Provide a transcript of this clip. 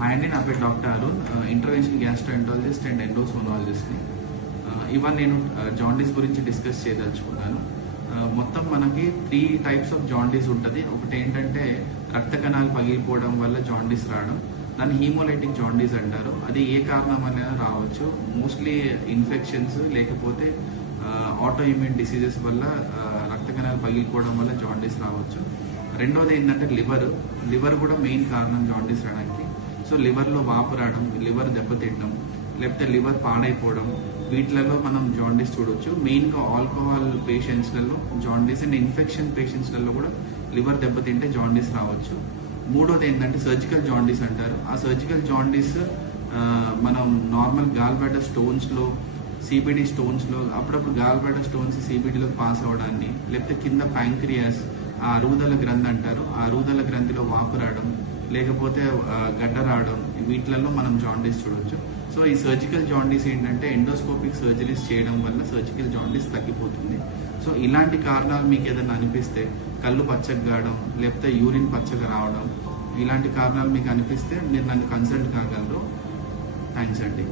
Hi అండి, నా పేరు doctor Arun, intervention gastroenterologist and ఎండోసోనాలజిస్ట్ని. ఇవాళ నేను జాండీస్ గురించి డిస్కస్ చేయదలుచుకున్నాను. మొత్తం మనకి 3 టైప్స్ ఆఫ్ జాండీస్ ఉంటుంది. ఒకటి ఏంటంటే రక్త కణాలు పగిలిపోవడం వల్ల జాండీస్ రావడం, దాన్ని హీమోలైటిక్ జాండీస్ అంటారు. అది ఏ కారణం అనేది రావచ్చు, మోస్ట్లీ ఇన్ఫెక్షన్స్ లేకపోతే ఆటో ఇమ్యూన్ డిసీజెస్ వల్ల రక్త కణాలు పగిలిపోవడం వల్ల జాండీస్ రావచ్చు. రెండోది ఏంటంటే లివర్ కూడా మెయిన్ కారణం జాండీస్ రావడానికి. సో లివర్లో వాపు రావడం, లివర్ దెబ్బతిట్టడం, లేకపోతే లివర్ పాడైపోవడం, వీటిలలో మనం జాండీస్ చూడవచ్చు. మెయిన్గా ఆల్కహాల్ పేషెంట్స్లలో జాండీస్ అండ్ ఇన్ఫెక్షన్ పేషెంట్స్లలో కూడా లివర్ దెబ్బతింటే జాండీస్ రావచ్చు. మూడోది ఏంటంటే సర్జికల్ జాండీస్ అంటారు. ఆ సర్జికల్ జాండీస్ మనం నార్మల్ గాల్ బ్లాడర్ స్టోన్స్లో, సిబిడి స్టోన్స్లో, అప్పుడప్పుడు గాల్ బ్లాడర్ స్టోన్స్ సిబిడిలో పాస్ అవడాన్ని, లేకపోతే కింద ప్యాంక్రియాస్, ఆ అరుగుదల గ్రంథి అంటారు, ఆ అరుగుదల గ్రంథిలో వాపు రావడం, లేకపోతే గడ్డ రావడం, వీటిలలో మనం జాండీస్ చూడవచ్చు. సో ఈ సర్జికల్ జాండీస్ ఏంటంటే ఎండోస్కోపిక్ సర్జరీస్ చేయడం వల్ల సర్జికల్ జాండీస్ తగ్గిపోతుంది. సో ఇలాంటి కారణాలు మీకు ఏదైనా అనిపిస్తే, కళ్ళు పచ్చగా కావడం, లేకపోతే యూరిన్ పచ్చగా రావడం, ఇలాంటి కారణాలు మీకు అనిపిస్తే మీరు నన్ను కన్సల్ట్ కాగలరు. థ్యాంక్స్ అండి.